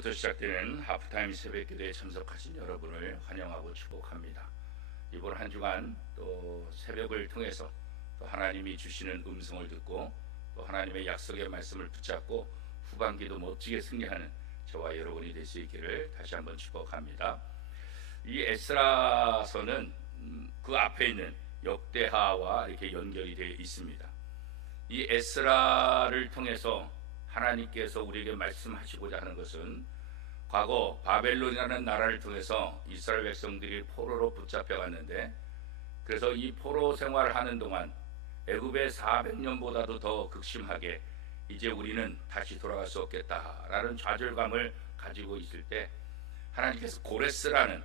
지금부터 시작되는 하프타임 새벽기도에 참석하신 여러분을 환영하고 축복합니다. 이번 한 주간 또 새벽을 통해서 또 하나님이 주시는 음성을 듣고 또 하나님의 약속의 말씀을 붙잡고 후반기도 멋지게 승리하는 저와 여러분이 될 수 있기를 다시 한번 축복합니다. 이 에스라서는 그 앞에 있는 역대하와 이렇게 연결이 되어 있습니다. 이 에스라를 통해서 하나님께서 우리에게 말씀하시고자 하는 것은 과거 바벨론이라는 나라를 통해서 이스라엘 백성들이 포로로 붙잡혀갔는데, 그래서 이 포로 생활을 하는 동안 애굽의 400년보다도 더 극심하게 이제 우리는 다시 돌아갈 수 없겠다라는 좌절감을 가지고 있을 때 하나님께서 고레스라는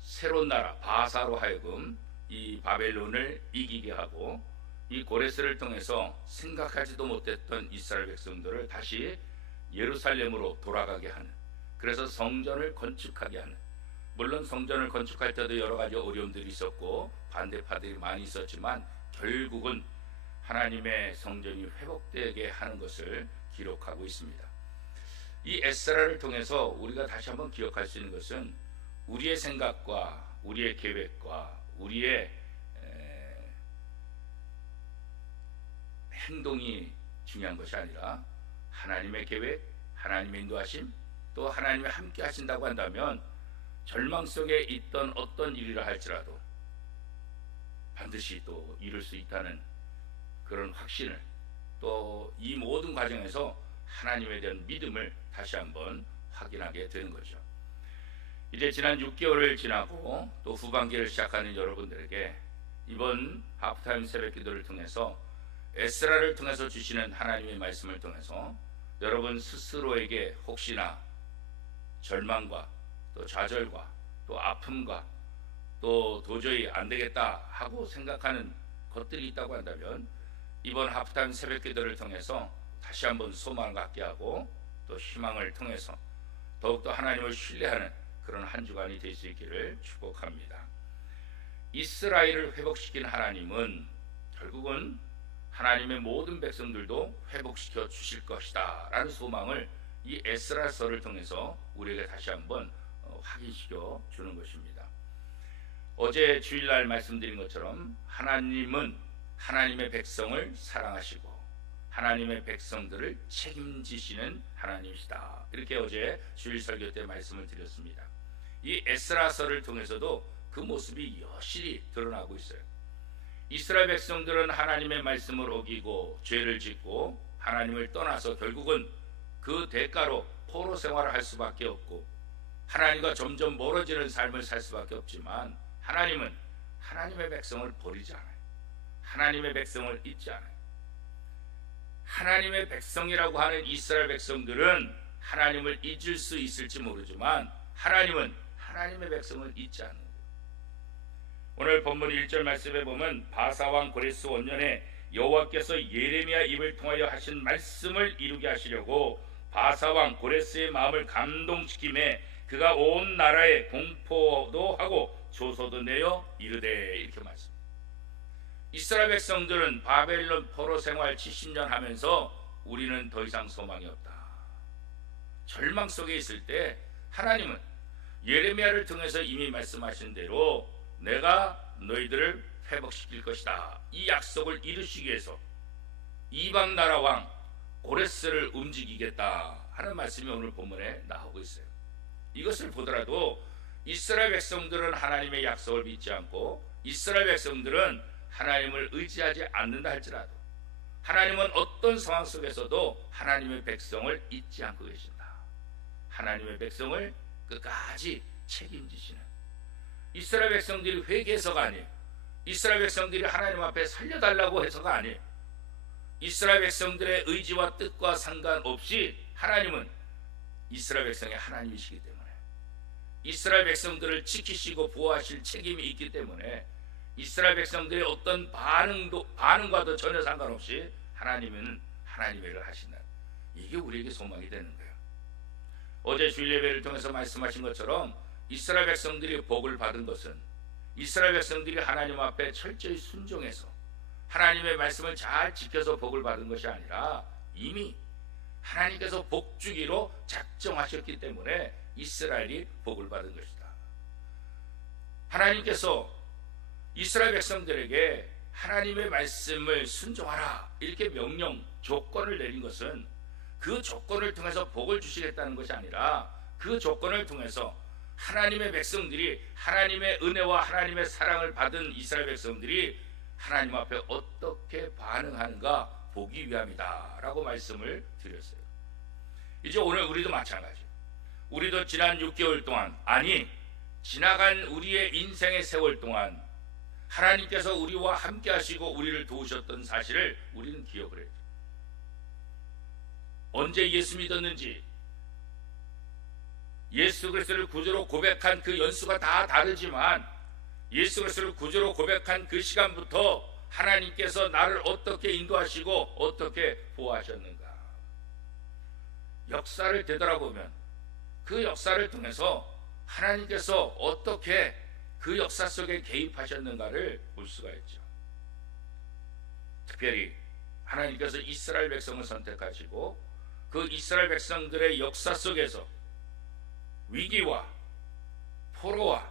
새로운 나라 바사로 하여금 이 바벨론을 이기게 하고, 이 고레스를 통해서 생각하지도 못했던 이스라엘 백성들을 다시 예루살렘으로 돌아가게 하는, 그래서 성전을 건축하게 하는, 물론 성전을 건축할 때도 여러 가지 어려움들이 있었고 반대파들이 많이 있었지만 결국은 하나님의 성전이 회복되게 하는 것을 기록하고 있습니다. 이 에스라를 통해서 우리가 다시 한번 기억할 수 있는 것은 우리의 생각과 우리의 계획과 우리의 행동이 중요한 것이 아니라 하나님의 계획, 하나님의 인도하심, 또 하나님이 함께 하신다고 한다면 절망 속에 있던 어떤 일이라 할지라도 반드시 또 이룰 수 있다는 그런 확신을, 또 이 모든 과정에서 하나님에 대한 믿음을 다시 한번 확인하게 되는 거죠. 이제 지난 6개월을 지나고 또 후반기를 시작하는 여러분들에게 이번 하프타임 새벽기도를 통해서 에스라를 통해서 주시는 하나님의 말씀을 통해서 여러분 스스로에게 혹시나 절망과 또 좌절과 또 아픔과 또 도저히 안 되겠다 하고 생각하는 것들이 있다고 한다면 이번 하프타임 새벽기도를 통해서 다시 한번 소망을 갖게 하고 또 희망을 통해서 더욱더 하나님을 신뢰하는 그런 한 주간이 될 수 있기를 축복합니다. 이스라엘을 회복시킨 하나님은 결국은 하나님의 모든 백성들도 회복시켜 주실 것이다 라는 소망을 이 에스라서를 통해서 우리에게 다시 한번 확인시켜 주는 것입니다. 어제 주일날 말씀드린 것처럼 하나님은 하나님의 백성을 사랑하시고 하나님의 백성들을 책임지시는 하나님이시다, 이렇게 어제 주일 설교 때 말씀을 드렸습니다. 이 에스라서를 통해서도 그 모습이 여실히 드러나고 있어요. 이스라엘 백성들은 하나님의 말씀을 어기고 죄를 짓고 하나님을 떠나서 결국은 그 대가로 포로 생활을 할 수밖에 없고 하나님과 점점 멀어지는 삶을 살 수밖에 없지만 하나님은 하나님의 백성을 버리지 않아요. 하나님의 백성을 잊지 않아요. 하나님의 백성이라고 하는 이스라엘 백성들은 하나님을 잊을 수 있을지 모르지만 하나님은 하나님의 백성을 잊지 않아요. 오늘 본문 1절 말씀에 보면 바사왕 고레스 원년에 여호와께서 예레미야 입을 통하여 하신 말씀을 이루게 하시려고 바사왕 고레스의 마음을 감동시키매 그가 온 나라에 공포도 하고 조소도 내어 이르되, 이렇게 말씀. 이스라엘 백성들은 바벨론 포로 생활 70년 하면서 우리는 더 이상 소망이 없다, 절망 속에 있을 때 하나님은 예레미야를 통해서 이미 말씀하신 대로 내가 너희들을 회복시킬 것이다, 이 약속을 이루시기 위해서 이방 나라 왕 고레스를 움직이겠다 하는 말씀이 오늘 본문에 나오고 있어요. 이것을 보더라도 이스라엘 백성들은 하나님의 약속을 믿지 않고 이스라엘 백성들은 하나님을 의지하지 않는다 할지라도 하나님은 어떤 상황 속에서도 하나님의 백성을 잊지 않고 계신다. 하나님의 백성을 끝까지 책임지시는, 이스라엘 백성들이 회개해서가 아니에요. 이스라엘 백성들이 하나님 앞에 살려달라고 해서가 아니에요. 이스라엘 백성들의 의지와 뜻과 상관없이 하나님은 이스라엘 백성의 하나님이시기 때문에, 이스라엘 백성들을 지키시고 보호하실 책임이 있기 때문에 이스라엘 백성들의 어떤 반응과도 전혀 상관없이 하나님은 하나님의 일을 하신다. 이게 우리에게 소망이 되는 거예요. 어제 주일 예배를 통해서 말씀하신 것처럼 이스라엘 백성들이 복을 받은 것은 이스라엘 백성들이 하나님 앞에 철저히 순종해서 하나님의 말씀을 잘 지켜서 복을 받은 것이 아니라 이미 하나님께서 복 주기로 작정하셨기 때문에 이스라엘이 복을 받은 것이다. 하나님께서 이스라엘 백성들에게 하나님의 말씀을 순종하라 이렇게 명령, 조건을 내린 것은 그 조건을 통해서 복을 주시겠다는 것이 아니라 그 조건을 통해서 하나님의 백성들이, 하나님의 은혜와 하나님의 사랑을 받은 이스라엘 백성들이 하나님 앞에 어떻게 반응하는가 보기 위함이다 라고 말씀을 드렸어요. 이제 오늘 우리도 마찬가지. 우리도 지난 6개월 동안, 아니 지나간 우리의 인생의 세월 동안 하나님께서 우리와 함께 하시고 우리를 도우셨던 사실을 우리는 기억을 해요. 언제 예수 믿었는지, 예수 그리스도를 구주로 고백한 그 연수가 다 다르지만 예수 그리스도를 구주로 고백한 그 시간부터 하나님께서 나를 어떻게 인도하시고 어떻게 보호하셨는가, 역사를 되돌아보면 그 역사를 통해서 하나님께서 어떻게 그 역사 속에 개입하셨는가를 볼 수가 있죠. 특별히 하나님께서 이스라엘 백성을 선택하시고 그 이스라엘 백성들의 역사 속에서 위기와 포로와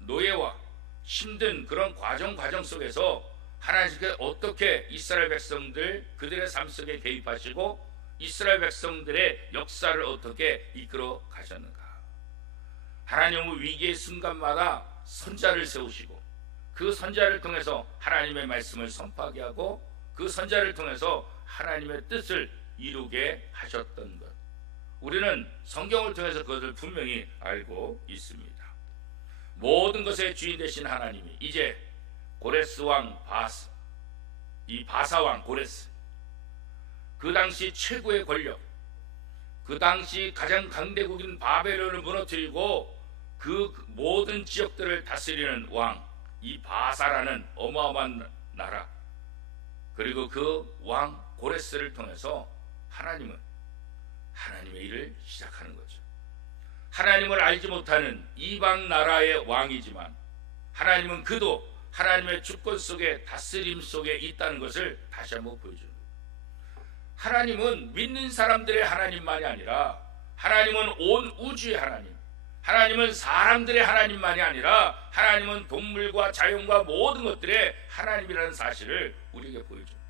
노예와 힘든 그런 과정 속에서 하나님께서 어떻게 이스라엘 백성들 그들의 삶 속에 개입하시고 이스라엘 백성들의 역사를 어떻게 이끌어 가셨는가. 하나님은 위기의 순간마다 선자를 세우시고 그 선자를 통해서 하나님의 말씀을 선포하게 하고 그 선자를 통해서 하나님의 뜻을 이루게 하셨던 것, 우리는 성경을 통해서 그것을 분명히 알고 있습니다. 모든 것의 주인 되신 하나님이 이제 고레스 왕 바사, 이 바사 왕 고레스, 그 당시 최고의 권력, 그 당시 가장 강대국인 바벨론을 무너뜨리고 그 모든 지역들을 다스리는 왕, 이 바사라는 어마어마한 나라, 그리고 그 왕 고레스를 통해서 하나님은 하나님의 일을 시작하는 거죠. 하나님을 알지 못하는 이방 나라의 왕이지만 하나님은 그도 하나님의 주권 속에, 다스림 속에 있다는 것을 다시 한번 보여줍니다. 하나님은 믿는 사람들의 하나님만이 아니라 하나님은 온 우주의 하나님, 하나님은 사람들의 하나님만이 아니라 하나님은 동물과 자연과 모든 것들의 하나님이라는 사실을 우리에게 보여줍니다.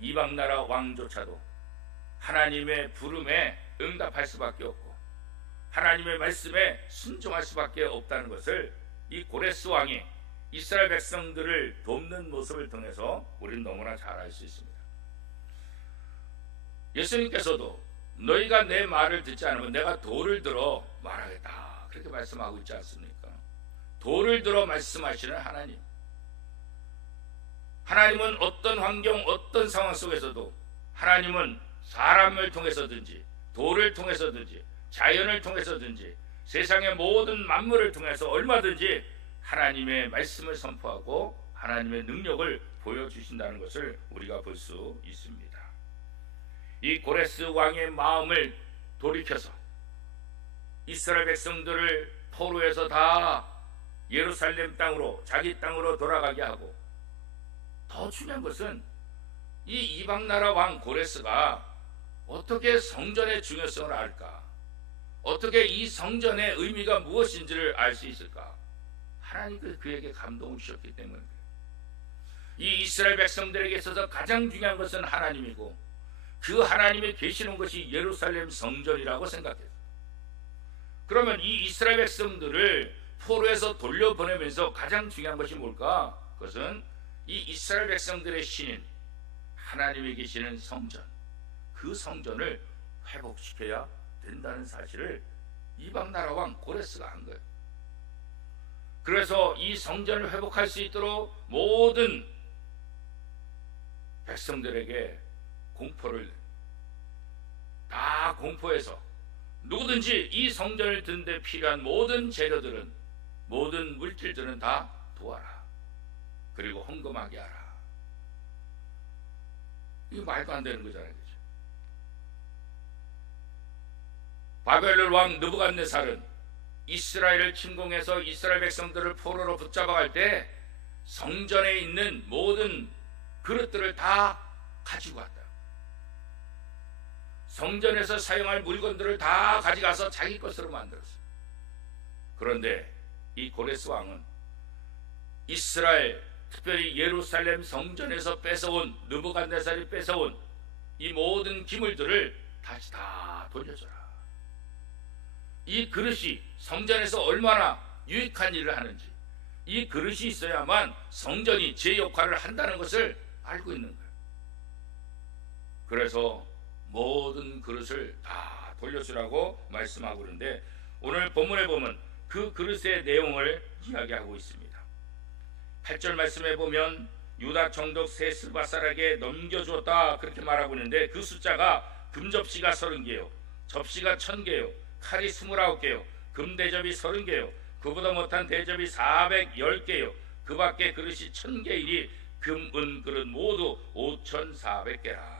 이방나라 왕조차도 하나님의 부름에 응답할 수밖에 없고 하나님의 말씀에 순종할 수밖에 없다는 것을 이 고레스 왕이 이스라엘 백성들을 돕는 모습을 통해서 우리는 너무나 잘 알 수 있습니다. 예수님께서도 너희가 내 말을 듣지 않으면 내가 돌을 들어 말하겠다 그렇게 말씀하고 있지 않습니까? 돌을 들어 말씀하시는 하나님, 하나님은 어떤 환경, 어떤 상황 속에서도 하나님은 사람을 통해서든지 돌을 통해서든지 자연을 통해서든지 세상의 모든 만물을 통해서 얼마든지 하나님의 말씀을 선포하고 하나님의 능력을 보여주신다는 것을 우리가 볼 수 있습니다. 이 고레스 왕의 마음을 돌이켜서 이스라엘 백성들을 포로에서 다 예루살렘 땅으로, 자기 땅으로 돌아가게 하고, 더 중요한 것은 이 이방나라 왕 고레스가 어떻게 성전의 중요성을 알까, 어떻게 이 성전의 의미가 무엇인지를 알 수 있을까. 하나님께서 그에게 감동을 주셨기 때문에 이 이스라엘 백성들에게 있어서 가장 중요한 것은 하나님이고 그 하나님이 계시는 것이 예루살렘 성전이라고 생각했어요. 그러면 이 이스라엘 백성들을 포로에서 돌려보내면서 가장 중요한 것이 뭘까? 그것은 이 이스라엘 백성들의 신인 하나님이 계시는 성전, 그 성전을 회복시켜야 된다는 사실을 이방나라 왕 고레스가 한 거예요. 그래서 이 성전을 회복할 수 있도록 모든 백성들에게 공포를 다 공포해서 누구든지 이 성전을 드는 데 필요한 모든 재료들은, 모든 물질들은 다 도와라, 그리고 헌금하게 하라. 이거 말도 안 되는 거잖아요, 그죠? 바벨론 왕 느부갓네살은 이스라엘을 침공해서 이스라엘 백성들을 포로로 붙잡아갈 때 성전에 있는 모든 그릇들을 다 가지고 왔다. 성전에서 사용할 물건들을 다 가져가서 자기 것으로 만들었어요. 그런데 이 고레스 왕은 이스라엘, 특별히 예루살렘 성전에서 뺏어온, 느부갓네살이 뺏어온 이 모든 기물들을 다시 다 돌려줘라. 이 그릇이 성전에서 얼마나 유익한 일을 하는지, 이 그릇이 있어야만 성전이 제 역할을 한다는 것을 알고 있는 거예요. 그래서 모든 그릇을 다 돌려주라고 말씀하고 있는데, 오늘 본문에 보면 그 그릇의 내용을 이야기하고 있습니다. 8절 말씀에 보면 유다 총독 세스바살에게 넘겨주었다 그렇게 말하고 있는데, 그 숫자가 금접시가 30개요, 접시가 1000개요, 칼이 29개요, 금대접이 30개요, 그보다 못한 대접이 410개요, 그 밖에 그릇이 1000개이니 금, 은 그릇 모두 5400개라.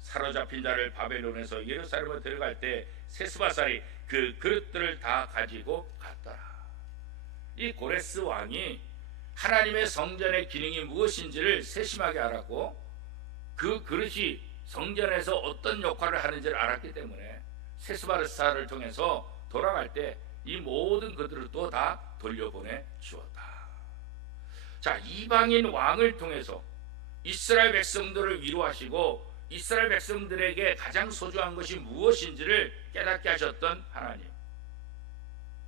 사로잡힌 자를 바벨론에서 예루살렘으로 데려갈 때 세스바살이 그 그릇들을 다 가지고 갔더라. 이 고레스 왕이 하나님의 성전의 기능이 무엇인지를 세심하게 알았고, 그 그릇이 성전에서 어떤 역할을 하는지를 알았기 때문에 세스바살을 통해서 돌아갈 때 이 모든 그들을 또 다 돌려보내 주었다. 자, 이방인 왕을 통해서 이스라엘 백성들을 위로하시고 이스라엘 백성들에게 가장 소중한 것이 무엇인지를 깨닫게 하셨던 하나님,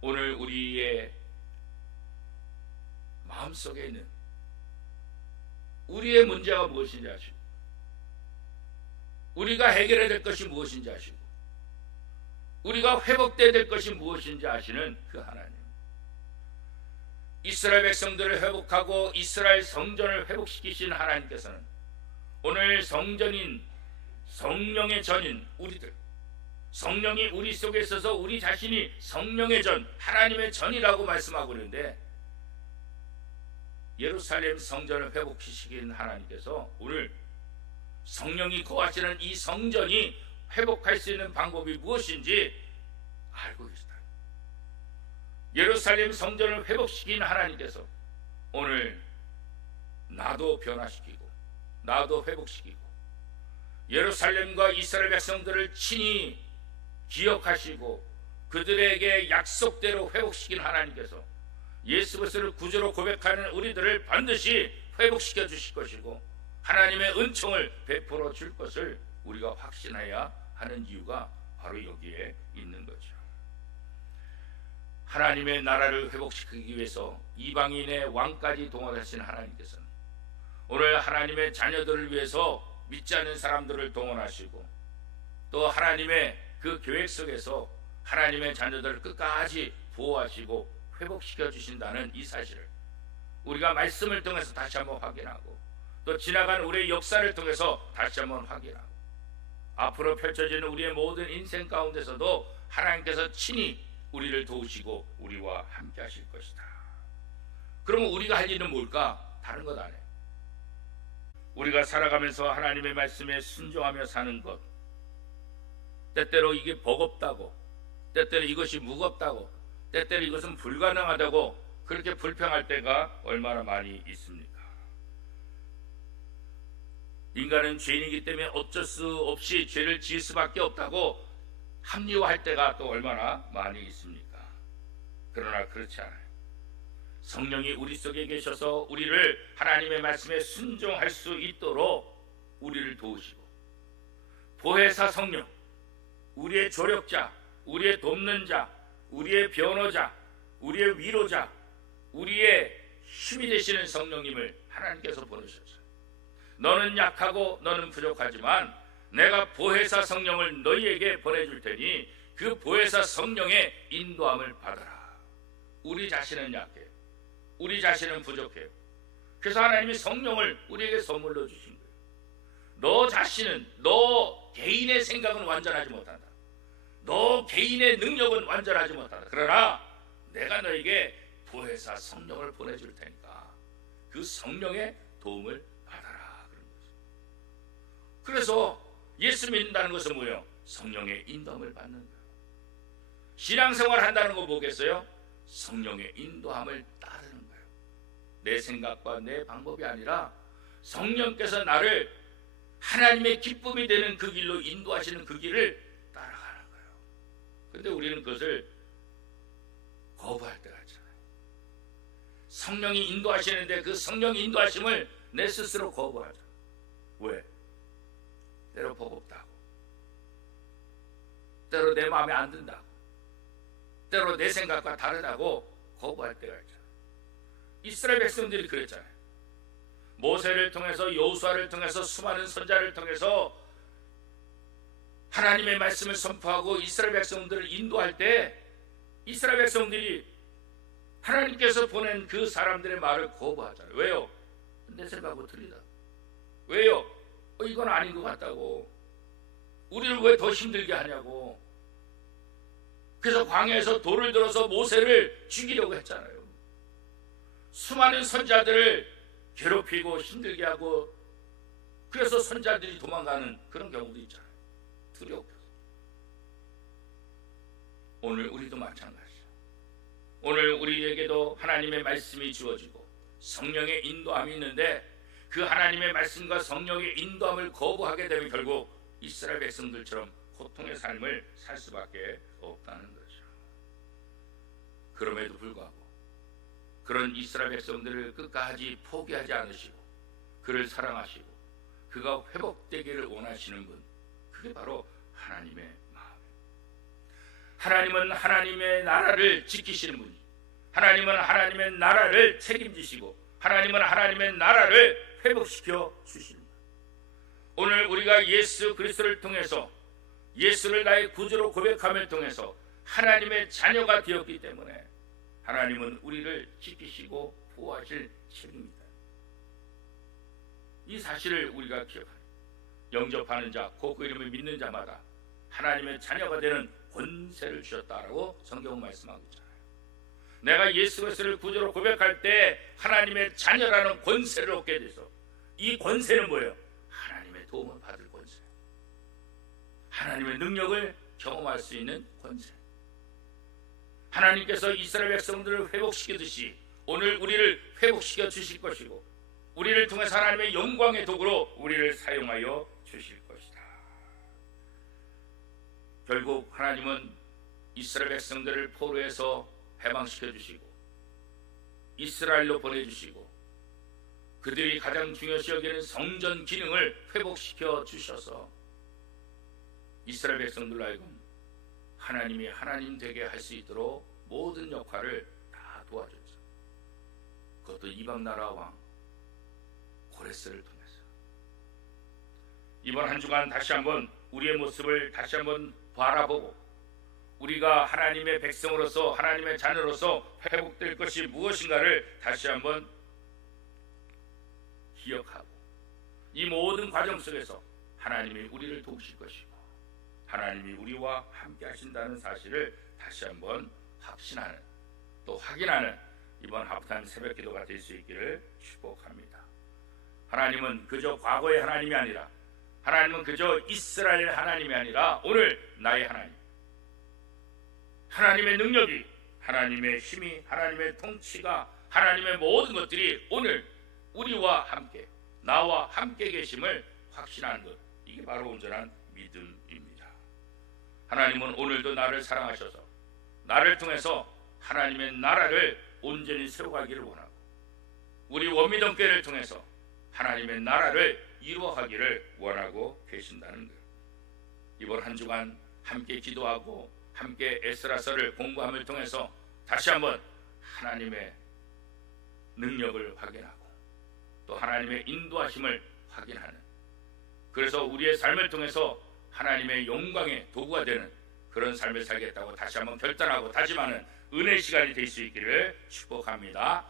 오늘 우리의 마음속에 있는 우리의 문제가 무엇인지 아시고, 우리가 해결해야 될 것이 무엇인지 아시고, 우리가 회복돼야 될 것이 무엇인지 아시는 그 하나님, 이스라엘 백성들을 회복하고 이스라엘 성전을 회복시키신 하나님께서는 오늘 성전인 성령의 전인 우리들, 성령이 우리 속에 있어서 우리 자신이 성령의 전, 하나님의 전이라고 말씀하고 있는데, 예루살렘 성전을 회복시키신 하나님께서 오늘 성령이 거하시는 이 성전이 회복할 수 있는 방법이 무엇인지 알고 계시다. 예루살렘 성전을 회복시킨 하나님께서 오늘 나도 변화시키고 나도 회복시키고 예루살렘과 이스라엘 백성들을 친히 기억하시고 그들에게 약속대로 회복시킨 하나님께서 예수 그리스도를 구주로 고백하는 우리들을 반드시 회복시켜 주실 것이고 하나님의 은총을 베풀어 줄 것을 우리가 확신해야 하는 이유가 바로 여기에 있는 거죠. 하나님의 나라를 회복시키기 위해서 이방인의 왕까지 동원하신 하나님께서는 오늘 하나님의 자녀들을 위해서 믿지 않는 사람들을 동원하시고 또 하나님의 그 계획 속에서 하나님의 자녀들을 끝까지 보호하시고 회복시켜 주신다는 이 사실을 우리가 말씀을 통해서 다시 한번 확인하고 또 지나간 우리의 역사를 통해서 다시 한번 확인하고 앞으로 펼쳐지는 우리의 모든 인생 가운데서도 하나님께서 친히 우리를 도우시고 우리와 함께 하실 것이다. 그러면 우리가 할 일은 뭘까? 다른 것 안 해. 우리가 살아가면서 하나님의 말씀에 순종하며 사는 것, 때때로 이게 버겁다고, 때때로 이것이 무겁다고, 때때로 이것은 불가능하다고 그렇게 불평할 때가 얼마나 많이 있습니까? 인간은 죄인이기 때문에 어쩔 수 없이 죄를 지을 수밖에 없다고 합리화할 때가 또 얼마나 많이 있습니까? 그러나 그렇지 않아요. 성령이 우리 속에 계셔서 우리를 하나님의 말씀에 순종할 수 있도록 우리를 도우시고 보혜사 성령, 우리의 조력자, 우리의 돕는 자, 우리의 변호자, 우리의 위로자, 우리의 힘이 되시는 성령님을 하나님께서 보내셨어요. 너는 약하고 너는 부족하지만 내가 보혜사 성령을 너희에게 보내줄 테니 그 보혜사 성령의 인도함을 받아라. 우리 자신은 약해요. 우리 자신은 부족해요. 그래서 하나님이 성령을 우리에게 선물로 주신 거예요. 너 자신은, 너 개인의 생각은 완전하지 못한다. 너 개인의 능력은 완전하지 못한다. 그러나 내가 너에게 보혜사 성령을 보내줄 테니까 그 성령의 도움을 받아라. 그런 거죠. 그래서 예수 믿는다는 것은 뭐예요? 성령의 인도함을 받는 거예요. 신앙생활 한다는 거 뭐겠어요? 성령의 인도함을 따르는 거예요. 내 생각과 내 방법이 아니라 성령께서 나를 하나님의 기쁨이 되는 그 길로 인도하시는 그 길을 따라가는 거예요. 그런데 우리는 그것을 거부할 때가 있잖아요. 성령이 인도하시는데 그 성령 인도하심을 내 스스로 거부하죠. 왜? 때로 버겁다고, 때로 내 마음에 안 든다고, 때로 내 생각과 다르다고 거부할 때가 있잖아요. 이스라엘 백성들이 그랬잖아요. 모세를 통해서, 여호수아를 통해서, 수많은 선자를 통해서 하나님의 말씀을 선포하고 이스라엘 백성들을 인도할 때 이스라엘 백성들이 하나님께서 보낸 그 사람들의 말을 거부하잖아요. 왜요? 내 생각하고 틀리다. 왜요? 이건 아닌 것 같다고. 우리를 왜 더 힘들게 하냐고. 그래서 광야에서 돌을 들어서 모세를 죽이려고 했잖아요. 수많은 선자들을 괴롭히고 힘들게 하고, 그래서 선자들이 도망가는 그런 경우도 있잖아요. 두려워서. 오늘 우리도 마찬가지예요. 오늘 우리에게도 하나님의 말씀이 주어지고 성령의 인도함이 있는데 그 하나님의 말씀과 성령의 인도함을 거부하게 되면 결국 이스라엘 백성들처럼 고통의 삶을 살 수밖에 없다는 거죠. 그럼에도 불구하고 그런 이스라엘 백성들을 끝까지 포기하지 않으시고 그를 사랑하시고 그가 회복되기를 원하시는 분, 그게 바로 하나님의 마음이에요. 하나님은 하나님의 나라를 지키시는 분이, 하나님은 하나님의 나라를 책임지시고 하나님은 하나님의 나라를 회복시켜 주십니다. 오늘 우리가 예수 그리스도를 통해서, 예수를 나의 구주로 고백함을 통해서 하나님의 자녀가 되었기 때문에 하나님은 우리를 지키시고 보호하실 책임입니다. 이 사실을 우리가 기억하는, 영접하는 자, 곧 그 이름을 믿는 자마다 하나님의 자녀가 되는 권세를 주셨다라고 성경은 말씀하고 있잖아요. 내가 예수 그리스도를 구주로 고백할 때 하나님의 자녀라는 권세를 얻게 돼서, 이 권세는 뭐예요? 하나님의 도움을 받을 권세, 하나님의 능력을 경험할 수 있는 권세. 하나님께서 이스라엘 백성들을 회복시키듯이 오늘 우리를 회복시켜 주실 것이고 우리를 통해서 하나님의 영광의 도구로 우리를 사용하여 주실 것이다. 결국 하나님은 이스라엘 백성들을 포로에서 해방시켜 주시고 이스라엘로 보내주시고 그들이 가장 중요시 여기는 성전 기능을 회복시켜 주셔서 이스라엘 백성들로 하여금 하나님이 하나님 되게 할 수 있도록 모든 역할을 다 도와줬죠. 그것도 이방 나라 왕 고레스를 통해서. 이번 한 주간 다시 한번 우리의 모습을 다시 한번 바라보고 우리가 하나님의 백성으로서, 하나님의 자녀로서 회복될 것이 무엇인가를 다시 한번 기억하고 이 모든 과정 속에서 하나님이 우리를 도우실 것이고 하나님이 우리와 함께 하신다는 사실을 다시 한번 확신하는, 또 확인하는 이번 하프타임 새벽 기도가 될 수 있기를 축복합니다. 하나님은 그저 과거의 하나님이 아니라, 하나님은 그저 이스라엘 하나님이 아니라 오늘 나의 하나님, 하나님의 능력이, 하나님의 힘이, 하나님의 통치가, 하나님의 모든 것들이 오늘 우리와 함께, 나와 함께 계심을 확신하는 것, 이게 바로 온전한 믿음입니다. 하나님은 오늘도 나를 사랑하셔서 나를 통해서 하나님의 나라를 온전히 세워가기를 원하고 우리 원미동교회를 통해서 하나님의 나라를 이루어가기를 원하고 계신다는 것. 이번 한 주간 함께 기도하고 함께 에스라서를 공부함을 통해서 다시 한번 하나님의 능력을 확인하고 또 하나님의 인도하심을 확인하는, 그래서 우리의 삶을 통해서 하나님의 영광의 도구가 되는 그런 삶을 살겠다고 다시 한번 결단하고 다짐하는 은혜의 시간이 될 수 있기를 축복합니다.